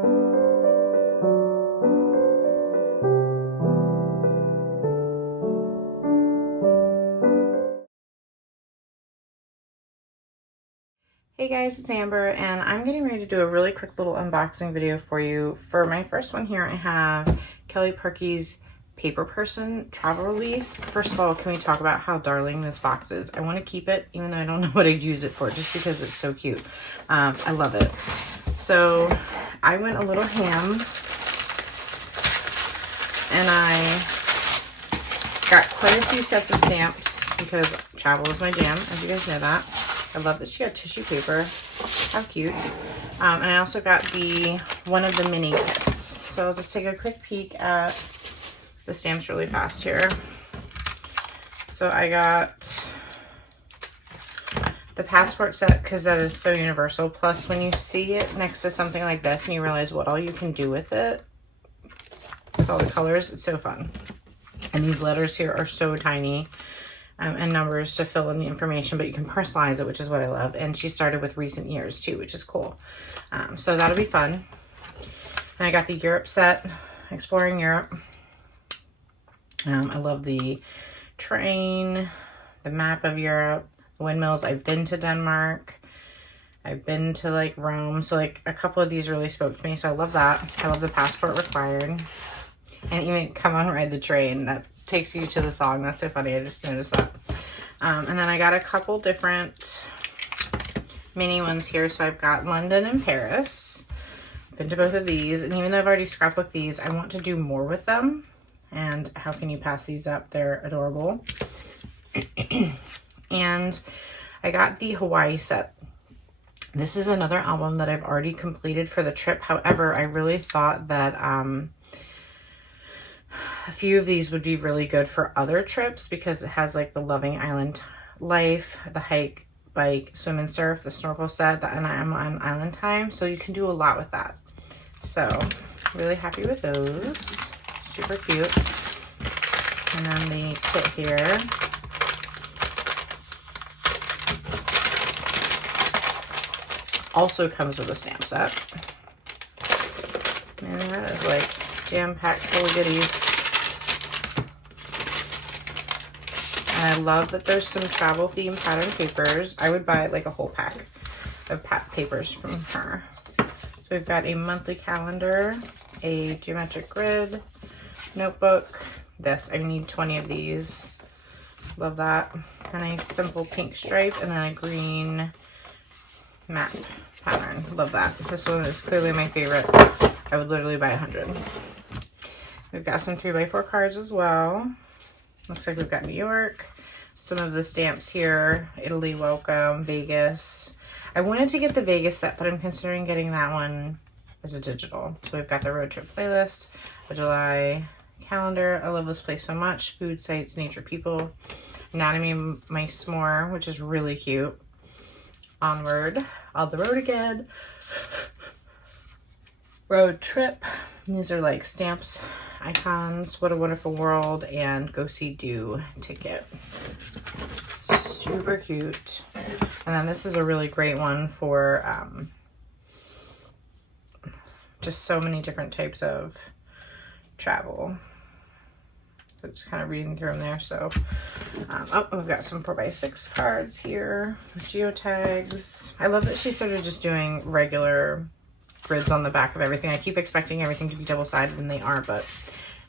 Hey guys, it's Amber, and I'm getting ready to do a really quick little unboxing video for you. For my first one here, I have Kelly Perky's Paper Person travel release. First of all, can we talk about how darling this box is? I want to keep it, even though I don't know what I'd use it for, just because it's so cute. I love it. So I went a little ham, and I got quite a few sets of stamps because travel is my jam, as you guys know that. I love that she got tissue paper. How cute. And I also got one of the mini kits. So I'll just take a quick peek at the stamps really fast here. So I got the passport set because that is so universal. Plus, when you see it next to something like this and you realize what all you can do with it, with all the colors, it's so fun. And these letters here are so tiny. And numbers to fill in the information, but you can personalize it, which is what I love. And she started with recent years too, which is cool. So that'll be fun. And I got the Europe set, Exploring Europe. I love the train, the map of Europe, the windmills. I've been to Denmark. I've been to like Rome. So like a couple of these really spoke to me. So I love that. I love the passport required. And even Come On Ride the Train. That takes you to the song. That's so funny. I just noticed that. And then I got a couple different mini ones here. So I've got London and Paris. I've been to both of these. And even though I've already scrapbooked these, I want to do more with them. And how can you pass these up? They're adorable. And I got the Hawaii set. This is another album that I've already completed for the trip. However, I really thought that a few of these would be really good for other trips because it has like the Loving Island Life, the hike, bike, swim and surf, the snorkel set, and I'm on Island Time. So you can do a lot with that. So really happy with those. Super cute. And then the kit here. Also comes with a stamp set. And that is like jam-packed full of goodies. And I love that there's some travel theme pattern papers. I would buy like a whole pack of papers from her. So we've got a monthly calendar, a geometric grid, notebook. This, I need 20 of these. Love that. And a simple pink stripe and then a green map pattern. Love that. This one is clearly my favorite. I would literally buy 100. We've got some 3x4 cards as well. Looks like we've got New York. Some of the stamps here. Italy, welcome. Vegas. I wanted to get the Vegas set, but I'm considering getting that one as a digital. So we've got the road trip playlist, a July calendar. I love this place so much. Food sites, nature, people. Anatomy of Mice More, which is really cute. Onward. On the road again. Road trip. These are like stamps, icons, What a Wonderful World, and Go See Do ticket. Super cute. And then this is a really great one for just so many different types of travel. So just kind of reading through them there. So, we've got some 4x6 cards here with geotags. I love that she started just doing regular grids on the back of everything. I keep expecting everything to be double-sided and they are, but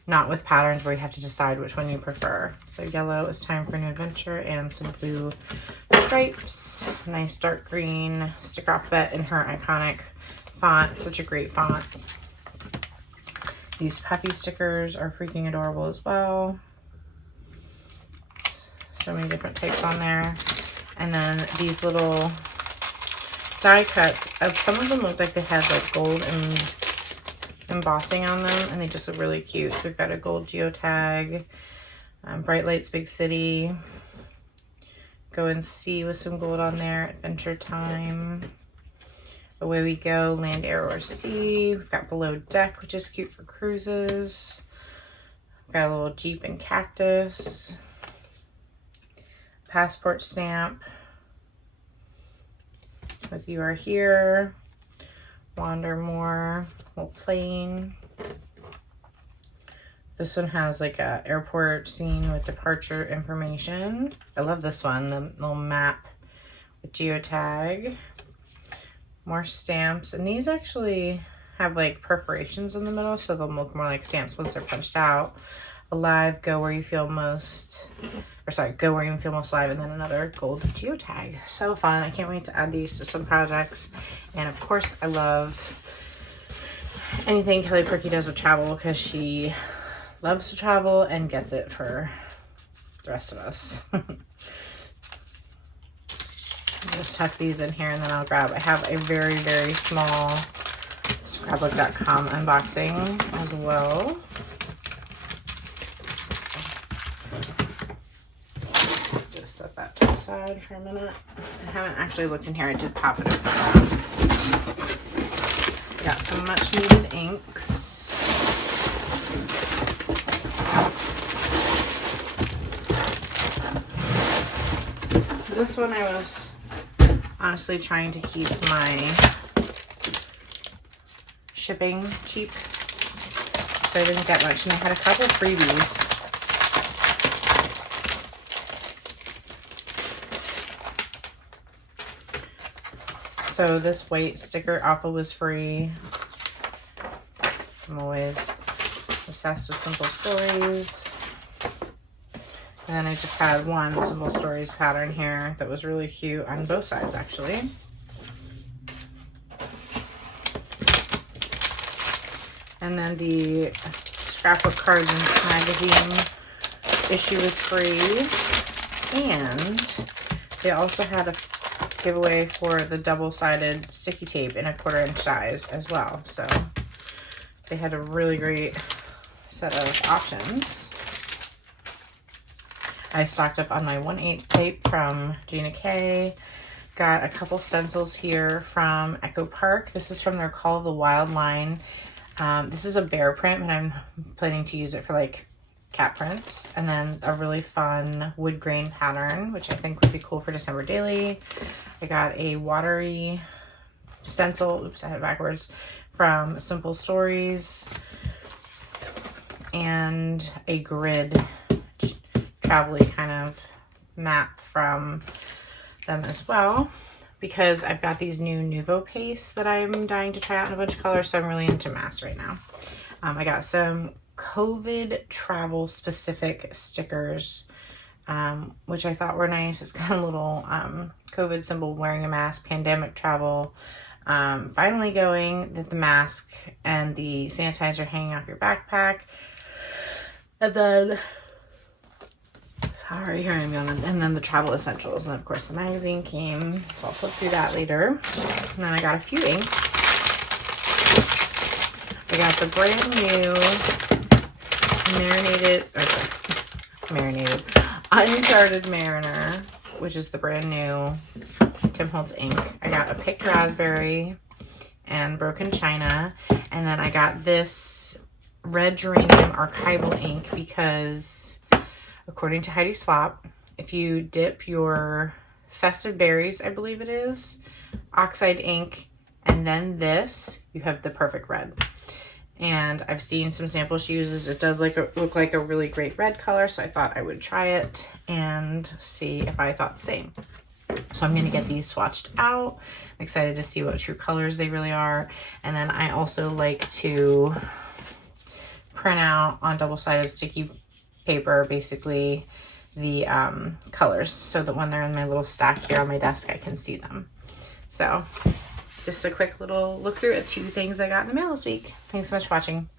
not with patterns where you have to decide which one you prefer. So yellow is Time for a New Adventure and some blue stripes. Nice dark green sticker alphabet in her iconic font. Such a great font. These puffy stickers are freaking adorable as well. So many different types on there. And then these little die cuts. Some of them look like they have like gold and embossing on them, and they just look really cute. So we've got a gold geotag, Bright Lights, Big City, Go and See with some gold on there, Adventure Time, Away We Go, Land, Air, or Sea. We've got Below Deck, which is cute for cruises. We've got a little Jeep and cactus, passport stamp with You Are Here, wander more. Little plane. This one has like a airport scene with departure information. I love this one, the little map with geotag. More stamps, and these actually have like perforations in the middle, so they'll look more like stamps once they're punched out. Alive, go where you feel most, or sorry, go where you feel most alive, and then another gold geotag. So fun. I can't wait to add these to some projects. And of course, I love anything Kelly Perky does with travel, because she loves to travel and gets it for the rest of us. Just tuck these in here, and then I'll grab, I have a very, very small scrapbook.com unboxing as well. Just set that aside for a minute. I haven't actually looked in here. I did pop it open. Got some much needed inks. This one I was honestly trying to keep my shipping cheap, so I didn't get much, and I had a couple freebies. So this white sticker Alpha was free. I'm always obsessed with simple stories. And then I just had one Simple Stories pattern here that was really cute on both sides, actually. And then the Scrapbook Cards and Magazine issue was free. And they also had a giveaway for the double-sided sticky tape in a 1/4 inch size as well. So they had a really great set of options. I stocked up on my 1/8 tape from Gina K. Got a couple stencils here from Echo Park. This is from their Call of the Wild line. This is a bear print, but I'm planning to use it for like cat prints. And then a really fun wood grain pattern, which I think would be cool for December Daily. I got a watery stencil, oops, I had it backwards, from Simple Stories. And a grid travel-y kind of map from them as well, because I've got these new Nuvo pastes that I'm dying to try out in a bunch of colors, so I'm really into masks right now. I got some COVID travel specific stickers, which I thought were nice. It's got a little COVID symbol, wearing a mask, pandemic travel, finally going, the mask and the sanitizer hanging off your backpack, and then sorry, here I'm going, and then the travel essentials, and of course the magazine came, so I'll flip through that later. And then I got a few inks. I got the brand new Uncharted Mariner, which is the brand new Tim Holtz ink. I got a Picked Raspberry and Broken China, and then I got this Red Geranium Archival ink because, according to Heidi Swap, if you dip your Festive Berries, I believe it is, oxide ink, and then this, you have the perfect red. And I've seen some samples she uses. It does look like a really great red color, so I thought I would try it and see if I thought the same. So I'm going to get these swatched out. I'm excited to see what true colors they really are. And then I also like to print out on double-sided sticky paper basically the colors, so that when they're in my little stack here on my desk I can see them. So just a quick little look through at 2 things I got in the mail this week. Thanks so much for watching.